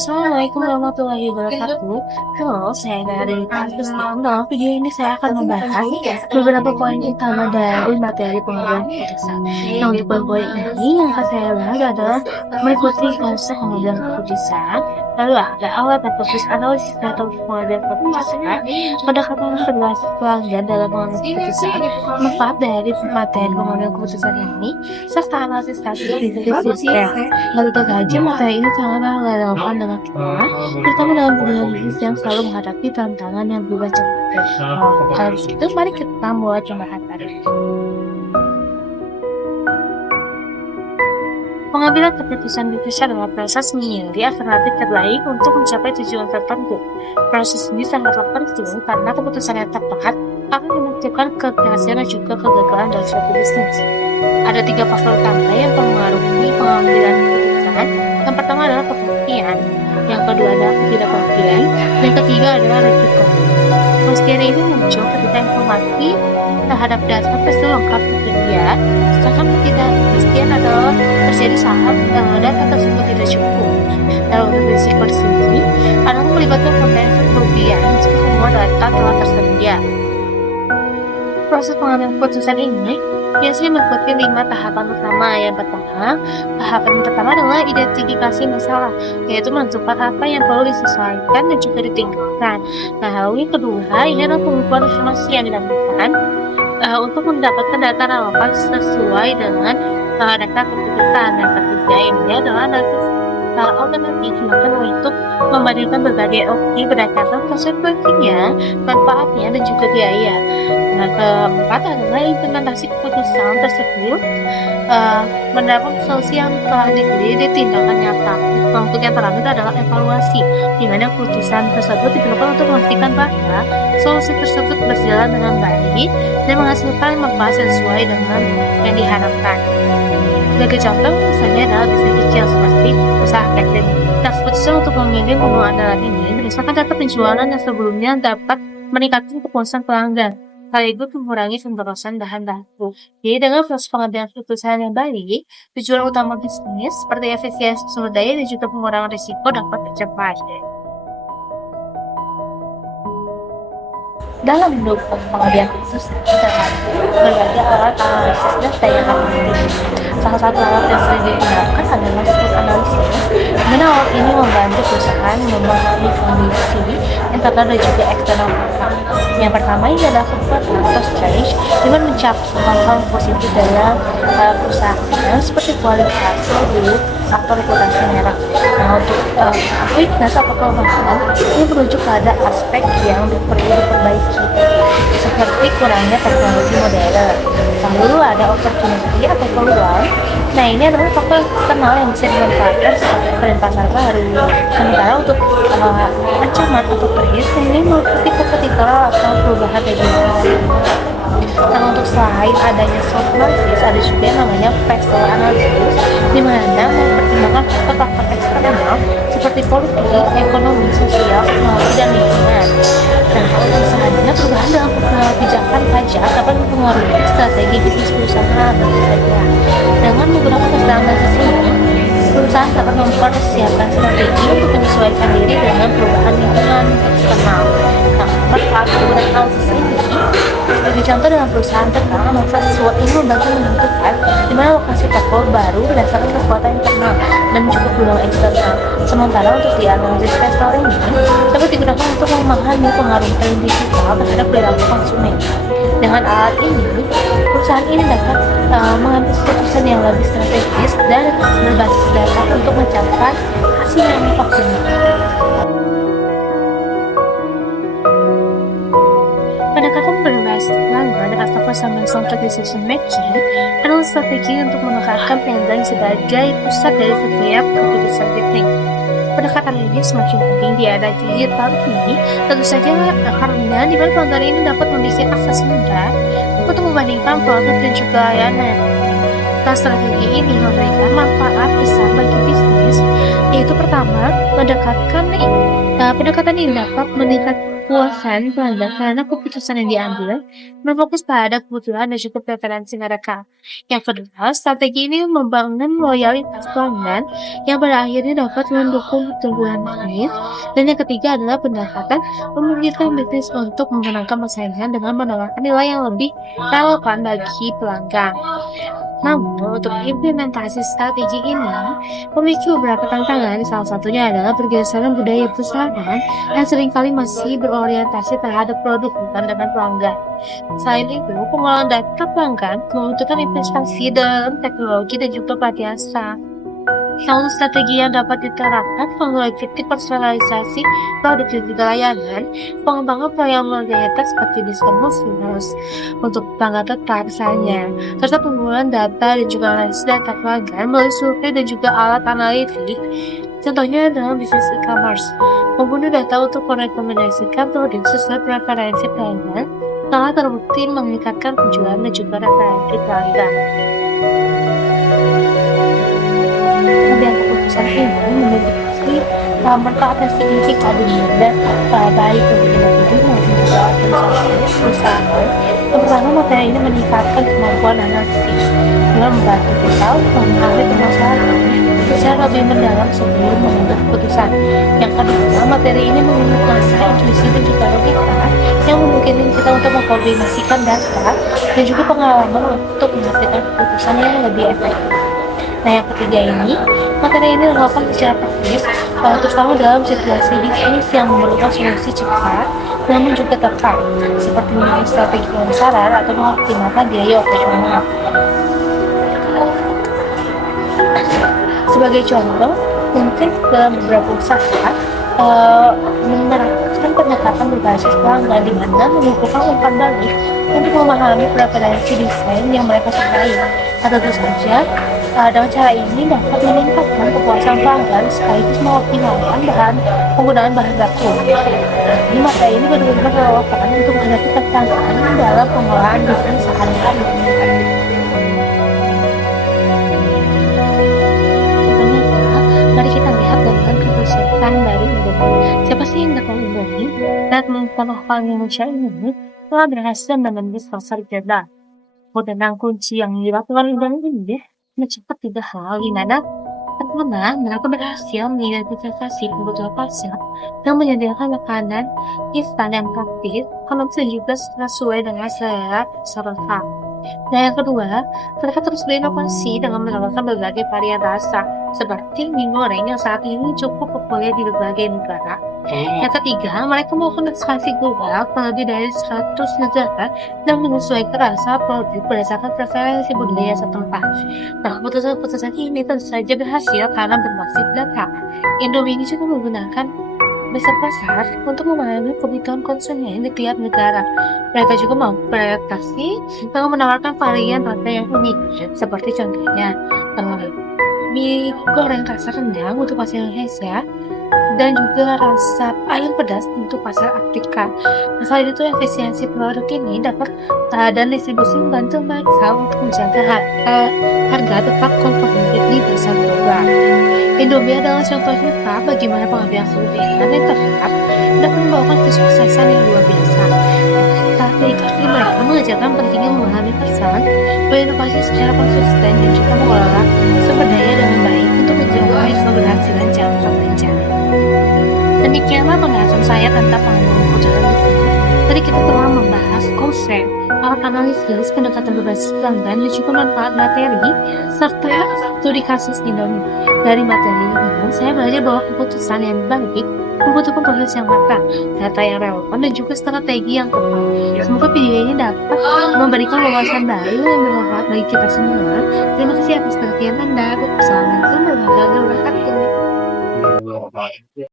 Assalamualaikum warahmatullahi wabarakatuh. Halo, saya dari Tarsus. Dalam video ini saya akan membahas beberapa poin utama dari materi pengambilan keputusan. Nah, untuk poin-poin ini yang akan saya bahas adalah mengikuti proses pengambilan keputusan, lalu ada alat dan proses analisis atau pengambilan keputusan, pendekatan regulasi pelanggan dalam pengambilan keputusan, manfaat dari materi pengambilan keputusan ini, serta analisis kasus di sistem. Lalu saja materi ini sangatlah relevan dengan kita, terutama dalam dunia bisnis yang selalu menghadapi tantangan yang berubah cepat. Kalau begitu, mari kita mulai pembahasan. Pengambilan keputusan bisnis adalah proses memilih alternatif terbaik untuk mencapai tujuan tertentu. Proses ini sangatlah penting karena keputusan yang tepat akan menentukan keberhasilan dan juga kegagalan dalam suatu bisnis. Ada 3 faktor utama yang mempengaruhi pengambilan keputusan. Yang pertama adalah kepastian, yang kedua adalah ketidakpastian, dan yang ketiga adalah risiko. Kepastian ini muncul ketika informasi terhadap data tersebut lengkap tersedia, sedangkan ketidakpastian adalah terjadi saat data tersebut tidak cukup. Dalam risiko di sini adalah melibatkan potensi kerugian jika semua data telah tersedia. Proses pengambilan keputusan ini biasanya mengikuti 5 tahapan utama. Yang pertama, tahapan pertama adalah identifikasi masalah, yaitu menentukan apa yang perlu disesuaikan dan juga ditingkatkan. Nah, lalu yang kedua, ini adalah pengukuran informasi yang dilakukan untuk mendapatkan data relevan sesuai dengan data keputusan. Yang ketiga, ini adalah analisis alternatif, maka untuk membandingkan berbagai opsi berdasarkan konsekuensinya, manfaatnya, dan juga biaya. Nah, keempat adalah implementasi keputusan tersebut mendapat solusi yang telah dipilih di tindakan nyata. Nah, untuk yang terakhir adalah evaluasi, di mana keputusan tersebut diperlukan untuk memastikan bahwa solusi tersebut berjalan dengan baik dan menghasilkan manfaat sesuai dengan yang diharapkan. Sebagai contoh, misalnya adalah bisnis kecil seperti usaha catering. Nah, keputusan untuk memilih menu andalan ini berdasarkan data penjualan yang sebelumnya dapat meningkatkan kepuasan pelanggan, sekaligus mengurangi pemborosan bahan baku. Jadi, dengan proses pengambilan keputusan yang baik, tujuan utama bisnis seperti efisiensi sumber daya dan juga pengurangan risiko dapat tercapai. Dalam mendukung pengambilan keputusan terhadap berbagai alat analisis data yang dimiliki. Salah satu alat yang sering digunakan adalah SWOT analysis, di mana alat ini membantu perusahaan memahami kondisi internal dan juga eksternal mereka. Yang pertama ini adalah kekuatan atau strength, di mana mencakup hal-hal positif dalam perusahaan seperti kualitas produk atau reputasi merek. Nah, untuk weakness atau kelemahan ini merujuk pada aspek yang perlu diperbaiki, seperti kurangnya teknologi modern. Lalu ada opportunity atau peluang. Nah, ini adalah faktor eksternal yang bisa dimanfaatkan seperti tren pasar baru. Sementara untuk ancaman atau risk, ini meliputi kompetitor atau perubahan regulasi. Nah, untuk selain adanya SWOT analysis, ada juga yang namanya factor analysis, di mana mempertimbangkan faktor-faktor eksternal seperti politik, ekonomi, sosial, teknologi, dan lingkungan. Nah, misalnya perubahan dalam kebijakan pajak dapat mempengaruhi strategi bisnis perusahaan. Tentu saja, dengan beberapa factor analysis ini, perusahaan dapat mempersiapkan strategi untuk menyesuaikan diri dengan perubahan lingkungan eksternal. Nah, manfaat penggunaan analisis ini sebagai contoh dalam perusahaan terkenal, maka SWOT ini membantu menentukan di mana lokasi toko baru berdasarkan kekuatan internal dan juga peluang eksternal. Sementara untuk di analisis investor ini dapat digunakan untuk memahami pengaruh tren digital terhadap perilaku konsumen. Dengan alat ini, perusahaan ini dapat mengambil keputusan yang lebih strategis dan berbasis data untuk mencapai hasil yang maksimal. Pendekatan berbasis pelanggan atau customer-centric decision making adalah strategi untuk menekankan pelanggan sebagai pusat dari setiap keputusan bisnis. Pendekatan ini semakin penting di era digital ini, tentu saja karena di mana pelanggan ini dapat memiliki akses mudah untuk membandingkan produk dan juga layanan. Nah, strategi ini memberikan manfaat besar bagi bisnis, yaitu pertama, pendekatan ini dapat meningkatkan kepuasan pelanggan karena keputusan yang diambil berfokus pada kebutuhan dan juga preferensi mereka. Yang kedua, strategi ini membangun loyalitas pelanggan yang pada akhirnya dapat mendukung pertumbuhan bisnis. Dan yang ketiga adalah pendekatan memikirkan bisnis untuk memenangkan persaingan dengan menawarkan nilai yang lebih relevan bagi pelanggan. Namun, untuk implementasi strategi ini memiliki beberapa tantangan. Salah satunya adalah pergeseran budaya perusahaan yang seringkali masih berorientasi terhadap produk bukan dengan pelanggan. Selain itu, pengolahan data pelanggan membutuhkan investasi dalam teknologi dan juga pelatihan staff. Kalau strategi yang dapat diterapkan mengikuti personalisasi produk dan juga layanan, pengembangan pelayanan loyalitas seperti diskon khusus untuk pelanggan tetap misalnya, serta penggunaan data dan juga analisis data pelanggan melalui survei dan juga alat analitik. Contohnya dalam bisnis e-commerce, pengguna data untuk merekomendasikan produk sesuai preferensi pelanggan telah terbukti meningkatkan penjualan dan juga referensi pelanggan. Dan keputusan ini memiliki manfaat yang signifikan dan baik untuk individu maupun juga organisasi perusahaan. Yang pertama, materi ini meningkatkan kemampuan analisis dengan membantu kita untuk memahami permasalahan secara lebih mendalam sebelum mengambil keputusan. Yang kedua, materi ini menguasai intuisi dan juga logika yang memungkinkan kita untuk mengkoordinasikan data dan juga pengalaman untuk menghasilkan keputusan yang lebih efektif. Nah, yang ketiga ini, materi ini relevan secara praktis, terutama dalam situasi bisnis yang memerlukan solusi cepat, namun juga tepat, seperti memilih strategi pemasaran atau mengoptimalkan biaya operasional. Sebagai contoh, mungkin dalam beberapa usaha menerapkan pendekatan berbasis pelanggan di mana mengumpulkan umpan balik untuk memahami preferensi desain yang mereka sukai. Tentu saja, dengan cara ini dapat meningkatkan kepuasan pelanggan sekaligus mengoptimalkan penggunaan bahan baku. Jadi materi ini benar-benar relevan untuk menghadapi tantangan dalam pengolahan bisnis sehari-hari. Mari kita lihat dengan keputusan dari Indomie. Siapa sih yang datang Indomie dan mengkontrol Indonesia ini telah berhasil menembus pasar global. Tentang kunci yang dilakukan Indomie ini mencapai 3 hal di mana pertama, mereka berhasil mengidentifikasi kebutuhan pasar dan menyediakan makanan instan yang praktis, konsumsi juga sesuai dengan selera peserta. Dan yang kedua, mereka terus berinovasi dengan menawarkan berbagai varian rasa, seperti mie goreng yang saat ini cukup populer di berbagai negara. Yang ketiga, mereka melakukan ekspansi global ke lebih dari 100 negara dan menyesuaikan rasa produk berdasarkan preferensi budaya setempat. Nah, keputusan-keputusan ini tentu saja berhasil karena berbasis data. Indomie ini juga menggunakan riset pasar untuk memahami kebutuhan konsumen di tiap negara. Mereka juga mampu beradaptasi dengan menawarkan varian rasa yang unik, seperti contohnya mie goreng rasa rendang untuk pasar Indonesia dan juga rasa ayam pedas untuk pasar Afrika. Selain itu, efisiensi produk ini dapat dan distribusi membantu mereka untuk menjaga harga tetap kompetitif di pasar global. Indomie adalah contoh nyata bagaimana pengambilan kebijakan yang tepat dapat membawakan kesuksesan yang luar biasa. Strategi ini mereka mengajarkan pentingnya memahami pasar, berinovasi secara konsisten dan juga mengelola sumber daya dengan baik untuk mencapai keberhasilan jangka panjang. Demikianlah pembahasan saya tentang pengembangan keputusan bisnis. Tadi kita telah membahas konsep, alat analisis, pendekatan berbasis pelanggan, dan juga manfaat materi, serta studi kasus Indomie. Dari materi ini, saya belajar bahwa keputusan yang baik membutuhkan proses yang matang, data yang relevan, dan juga strategi yang tepat. Semoga video ini dapat memberikan wawasan baru yang bermanfaat bagi kita semua. Terima kasih atas perhatian Anda. Assalamualaikum warahmatullahi wabarakatuh.